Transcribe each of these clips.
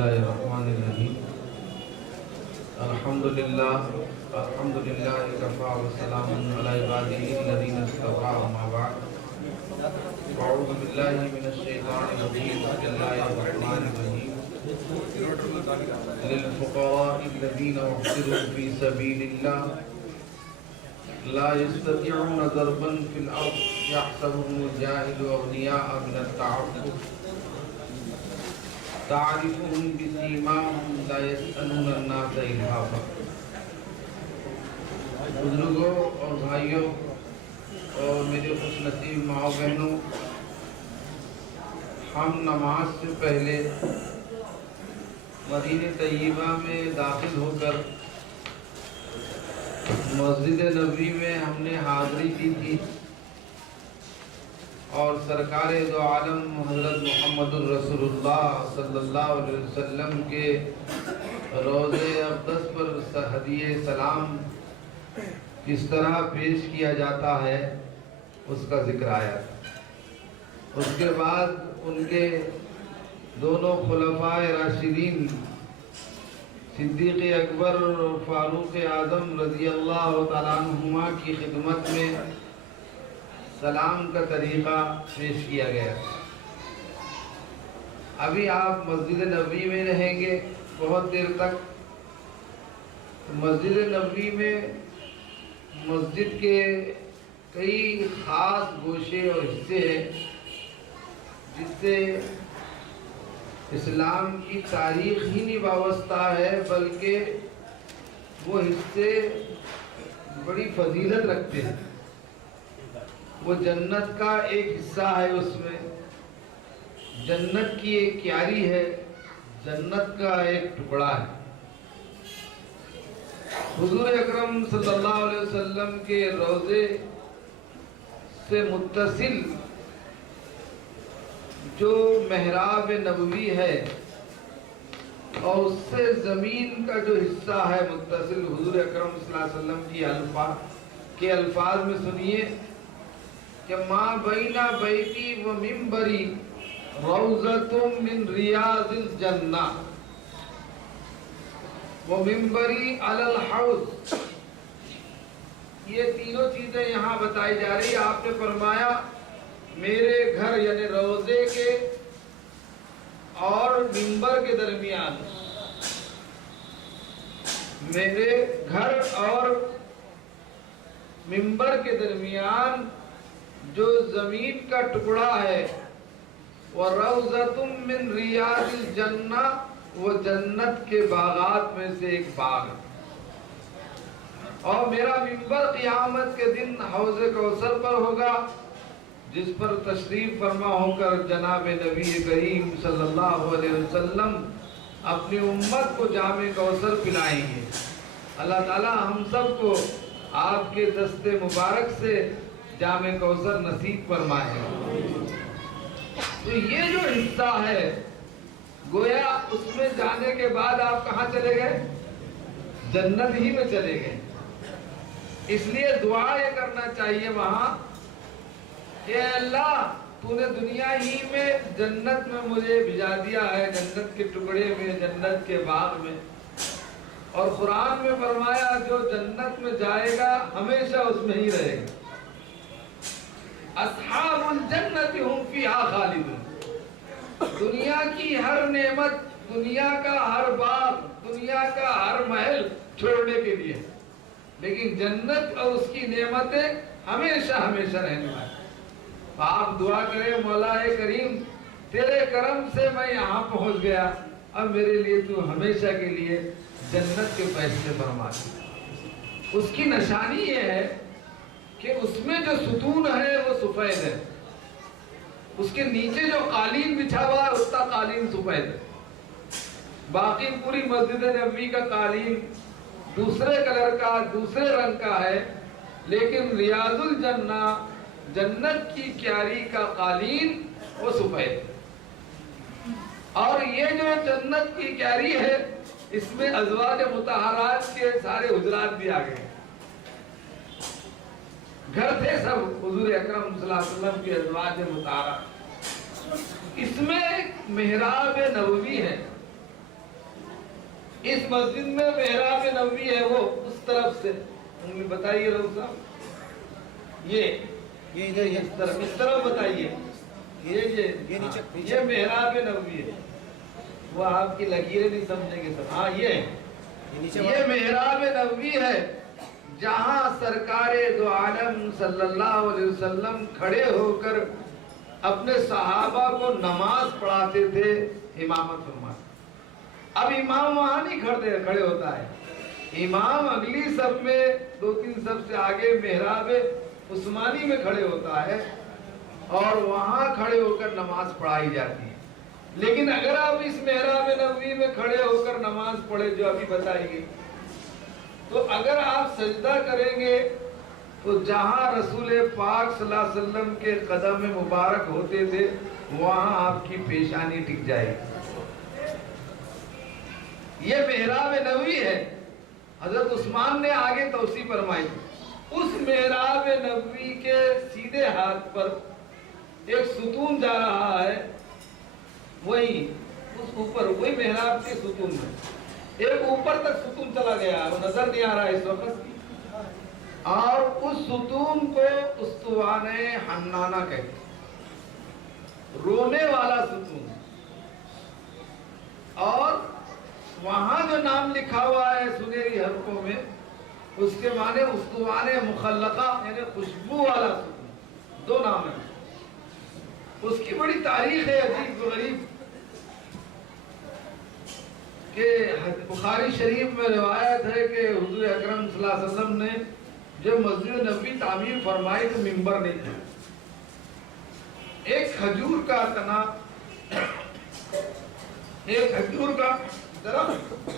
الله الرحمن الرحيم الحمد لله كفى وسلام على عباده الذين اصطفى أما بعد أعوذ بالله من الشيطان الرجيم بسم الله الرحمن الرحيم للفقراء الذين أحصروا في سبيل الله لا يستطيعون ضربا في الأرض يحسبهم الجاهل أغنياء من التعفف تعرفهم بسیماہم لا يسألون الناس إلحافا۔ بزرگوں اور بھائیوں اور میرے خوش نصیب ماں و بہنوں، ہم نماز سے پہلے مدینہ طیبہ میں داخل ہو کر مسجد نبوی میں ہم نے حاضری دی تھی اور سرکار دو عالم حضرت محمد الرسول اللہ صلی اللہ علیہ وسلم کے روضہ اقدس پر ہدیہ سلام کس طرح پیش کیا جاتا ہے اس کا ذکر آیا تھا۔ اس کے بعد ان کے دونوں خلفائے راشدین صدیق اکبر اور فاروق اعظم رضی اللہ تعالیٰ عنہما کی خدمت میں سلام کا طریقہ پیش کیا گیا۔ ابھی آپ مسجد نبوی میں رہیں گے بہت دیر تک۔ مسجد نبوی میں مسجد کے کئی خاص گوشے اور حصے ہیں جس سے اسلام کی تاریخ ہی نہیں وابستہ ہے، بلکہ وہ حصے بڑی فضیلت رکھتے ہیں۔ وہ جنت کا ایک حصہ ہے، اس میں جنت کی ایک کیاری ہے، جنت کا ایک ٹکڑا ہے۔ حضور اکرم صلی اللہ علیہ وسلم کے روضے سے متصل جو محراب نبوی ہے اور اس سے زمین کا جو حصہ ہے متصل، حضور اکرم صلی اللہ علیہ وسلم کی الفاظ میں سنیے کہ ما بین بیتی و منبری روضۃ من ریاض الجنہ و منبری علی الحوض۔ یہ تینوں چیزیں یہاں بتائی جا رہی۔ آپ نے فرمایا میرے گھر یعنی روضے کے اور منبر کے درمیان، میرے گھر اور منبر کے درمیان جو زمین کا ٹکڑا ہے وہ روضۃ من ریاض الجنہ، وہ جنت کے باغات میں سے ایک باغ ہے۔ اور میرا منبر قیامت کے دن حوض کوثر پر ہوگا، جس پر تشریف فرما ہو کر جناب نبی کریم صلی اللہ علیہ وسلم اپنی امت کو جام کوثر پلائیں گے۔ اللہ تعالی ہم سب کو آپ کے دست مبارک سے جام کوثر نصیب فرمائے۔ تو یہ جو حصہ ہے گویا اس میں جانے کے بعد آپ کہاں چلے گئے؟ جنت ہی میں چلے گئے۔ اس لیے دعا یہ کرنا چاہیے وہاں کہ اللہ تو نے دنیا ہی میں جنت میں مجھے بھجا دیا ہے، جنت کے ٹکڑے میں، جنت کے باغ میں، اور قرآن میں فرمایا جو جنت میں جائے گا ہمیشہ اس میں ہی رہے گا۔ اصحاب الجنت ہم فیہا خالدون۔ دنیا کی ہر نعمت، دنیا کا ہر باغ، دنیا کا ہر محل چھوڑنے کے لیے، لیکن جنت اور اس کی نعمتیں ہمیشہ ہمیشہ رہنے والی۔ آپ دعا کریں مولا کریم تیرے کرم سے میں یہاں پہنچ گیا، اب میرے لیے تو ہمیشہ کے لیے جنت کے فیصلے فرما دے۔ اس کی نشانی یہ ہے کہ اس میں جو ستون ہے وہ سفید ہے، اس کے نیچے جو قالین بچھا ہوا ہے اس کا قالین سفید ہے، باقی پوری مسجد نبوی کا قالین دوسرے کلر کا، دوسرے رنگ کا ہے، لیکن ریاض الجنہ جنت کی کیاری کا قالین وہ سفید ہے۔ اور یہ جو جنت کی کیاری ہے اس میں ازواج مطہرات کے سارے حجرات بھی آ گئے، گھر تھے سب حضور اکرم صلی اللہ علیہ وسلم کے ازواج مطہرات۔ اس میں ایک محراب نبوی ہے اس مسجد میں محراب نبوی ہے وہ اس طرف سے انگلی بتائیے رؤوف صاحب، یہ اس طرف بتائیے، یہ محراب نبوی ہے، وہ آپ کی لکیریں نہیں سمجھیں گے سب، ہاں یہ محراب نبوی ہے جہاں سرکار دو عالم صلی اللہ علیہ وسلم کھڑے ہو کر اپنے صحابہ کو نماز پڑھاتے تھے، امامت فرماتے۔ اب امام وہاں نہیں کھڑے ہوتا ہے، امام اگلی صف میں 2-3 صف سے آگے محراب عثمانی میں کھڑے ہوتا ہے اور وہاں کھڑے ہو کر نماز پڑھائی جاتی ہے۔ لیکن اگر آپ اس محراب نبوی میں کھڑے ہو کر نماز پڑھے جو ابھی بتائے گی، تو اگر آپ سجدہ کریں گے تو جہاں رسول پاک صلی اللہ علیہ وسلم کے قدم مبارک ہوتے تھے وہاں آپ کی پیشانی ٹک جائے گی۔ یہ محراب نبوی ہے، حضرت عثمان نے آگے توسیع فرمائی۔ اس محراب نبوی کے سیدھے ہاتھ پر ایک ستون جا رہا ہے، وہی اس اوپر، وہی محراب کے ستون میں ایک اوپر تک ستون چلا گیا، وہ نظر نہیں آ رہا ہے اس وقت، اور اس ستون کو استوانِ حنانہ کہتے ہیں، رونے والا ستون۔ اور وہاں جو نام لکھا ہوا ہے سنہری حرفوں میں، اس کے معنی استوانِ مخلقہ یعنی خوشبو والا ستون، 2 نام ہیں۔ اس کی بڑی تاریخ ہے عجیب و غریب کہ بخاری شریف میں روایت ہے کہ حضور اکرم صلی اللہ علیہ وسلم نے جب مسجد نبوی تعمیر فرمائی تو منبر نہیں تھا، ایک کھجور کا تنا، ایک کھجور کا درخت،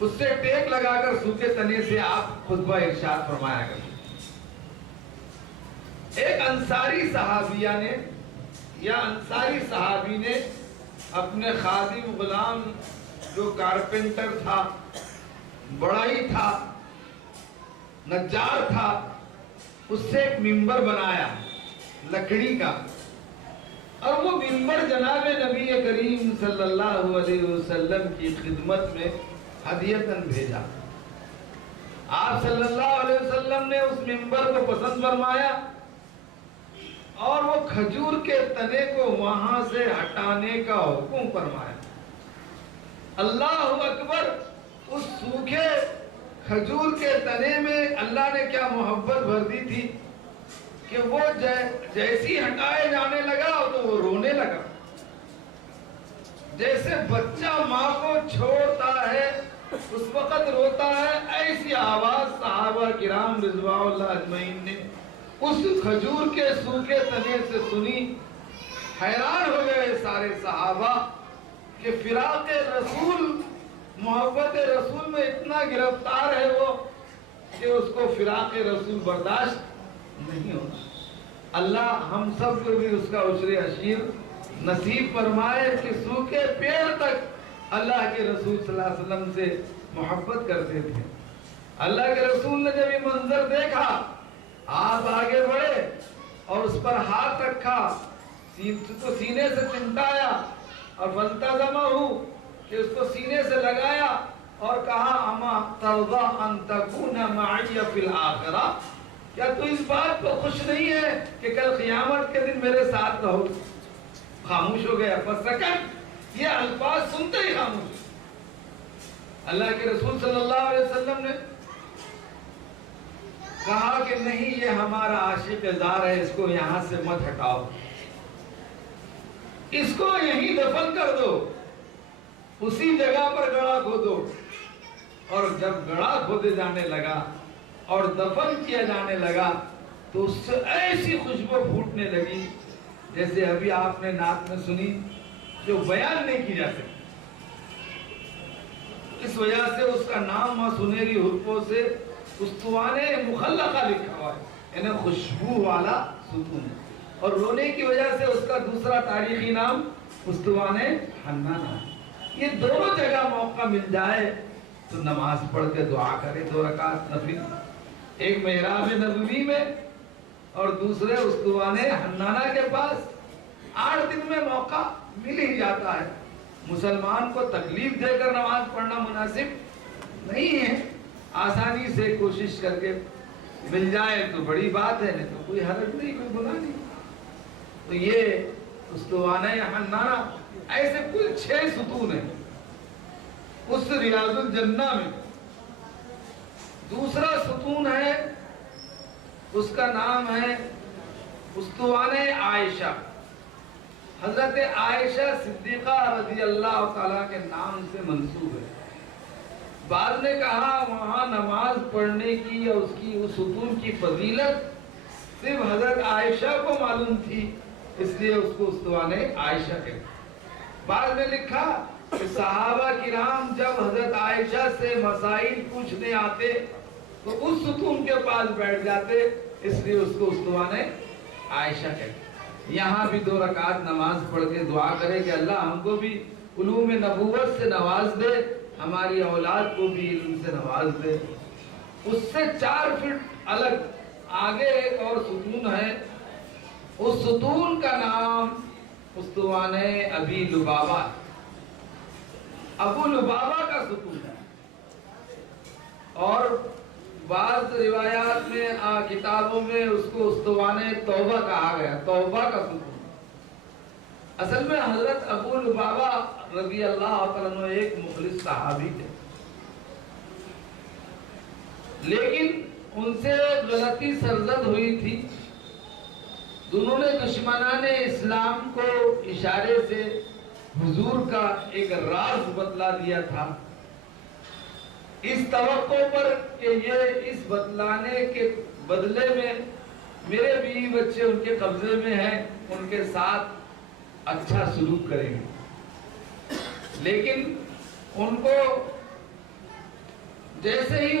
اس سے ٹیک لگا کر سوکھے تنے سے آپ خطبہ ارشاد فرمایا کرتے۔ ایک انصاری صحابیہ نے یا انصاری صحابی نے اپنے خادم غلام جو کارپینٹر تھا، بڑائی تھا، نجار تھا، اس سے ایک منبر بنایا لکڑی کا، اور وہ منبر جناب نبی کریم صلی اللہ علیہ وسلم کی خدمت میں ہدیتاً بھیجا۔ آپ صلی اللہ علیہ وسلم نے اس منبر کو پسند فرمایا اور وہ کھجور کے تنے کو وہاں سے ہٹانے کا حکم فرمایا۔ اللہ اکبر! اس سوکھے کھجور کے تنے میں اللہ نے کیا محبت بھر دی تھی کہ وہ جیسی ہٹائے جانے لگا تو وہ رونے لگا، جیسے بچہ ماں کو چھوڑتا ہے اس وقت روتا ہے، ایسی آواز صحابہ کرام رضوان اللہ اجمعین نے اس کھجور کے سوکھے تنے سے سنی۔ حیران ہو گئے سارے صحابہ کہ فراق رسول، محبت رسول میں اتنا گرفتار ہے وہ کہ اس کو فراق رسول برداشت نہیں ہوتا۔ اللہ ہم سب کو بھی اس کا عشر عشیر نصیب فرمائے کہ سوکھے پیر تک اللہ کے رسول صلی اللہ علیہ وسلم سے محبت کرتے تھے۔ اللہ کے رسول نے جب یہ منظر دیکھا، آپ آگے بڑھے اور اس پر ہاتھ رکھا، تو سینے سے چمٹایا اور فَالْتَزَمَهُ کہ اس کو سینے سے لگایا اور کہا اما ترضى ان تكون معي في الآخرة، کیا تو اس بات پر خوش نہیں ہے کہ کل قیامت کے دن میرے ساتھ رہو؟ خاموش ہو گیا، فسکت، یہ الفاظ سنتے ہی خاموش۔ اللہ کے رسول صلی اللہ علیہ وسلم نے کہا کہ نہیں، یہ ہمارا عاشق زار ہے، اس کو یہاں سے مت ہٹاؤ، اس کو یہیں دفن کر دو، اسی جگہ پر گڑھا کھودو۔ اور جب گڑھا کھودے جانے لگا اور دفن کیا جانے لگا تو اس سے ایسی خوشبو پھوٹنے لگی جیسے ابھی آپ نے نعت میں سنی، جو بیان نہیں کی جا سکتی۔ اس وجہ سے اس کا نام سنہری حروفوں سے استوانِ مخلقہ لکھا ہوا ہے، یعنی خوشبو والا ستون، اور رونے کی وجہ سے اس کا دوسرا تاریخی نام استوانِ حنانہ ہے۔ یہ دونوں جگہ موقع مل جائے تو نماز پڑھ کے دعا کرے 2 رکعت نفل، ایک محراب نبوی میں اور دوسرے استوانِ حنانہ کے پاس۔ 8 دن میں موقع مل ہی جاتا ہے مسلمان کو تکلیف دے کر نماز پڑھنا مناسب نہیں ہے. آسانی سے کوشش کر کے مل جائے تو بڑی بات ہے، نہیں تو کوئی حرج نہیں، کوئی گناہ نہیں. تو یہ اسطوانہ حنانہ ایسے کل 6 ستون ہیں اس ریاض الجنہ میں. دوسرا ستون ہے، اس کا نام ہے اسطوانہ عائشہ. حضرت عائشہ صدیقہ رضی اللہ تعالیٰ کے نام سے منسوب ہے. بعض نے کہا وہاں نماز پڑھنے کی اور اس ستون کی فضیلت صرف حضرت عائشہ کو معلوم تھی، اس لیے اس کو اسطوانہ عائشہ کہتے. بعض نے لکھا کہ صحابہ کرام جب حضرت عائشہ سے مسائل پوچھنے آتے تو اس ستون کے پاس بیٹھ جاتے، اس لیے اس کو اسطوانہ عائشہ کہتے. یہاں بھی 2 رکعت نماز پڑھ کے دعا کرے کہ اللہ ہم کو بھی علوم نبوت سے نواز دے، ہماری اولاد کو بھی علم سے نواز دے. اس سے 4 فٹ الگ آگے ایک اور ستون ہے، اس ستون کا نام اسطوانہ ابی لبابہ، ابو لبابہ کا ستون ہے. اور بعض روایات میں کتابوں میں اس کو اسطوانہ توبہ کہا گیا، توبہ کا ستون. اصل میں حضرت ابو لبابہ رضی اللہ تعالیٰ عنہ ایک مخلص صحابی تھے، لیکن ان سے غلطی سرزد ہوئی تھی. دونوں نے دشمنان اسلام کو اشارے سے حضور کا ایک راز بتلا دیا تھا، اس توقع پر کہ یہ اس بتلانے کے بدلے میں میرے بیوی بچے ان کے قبضے میں ہیں، ان کے ساتھ اچھا سلوک کریں گے. لیکن ان کو جیسے ہی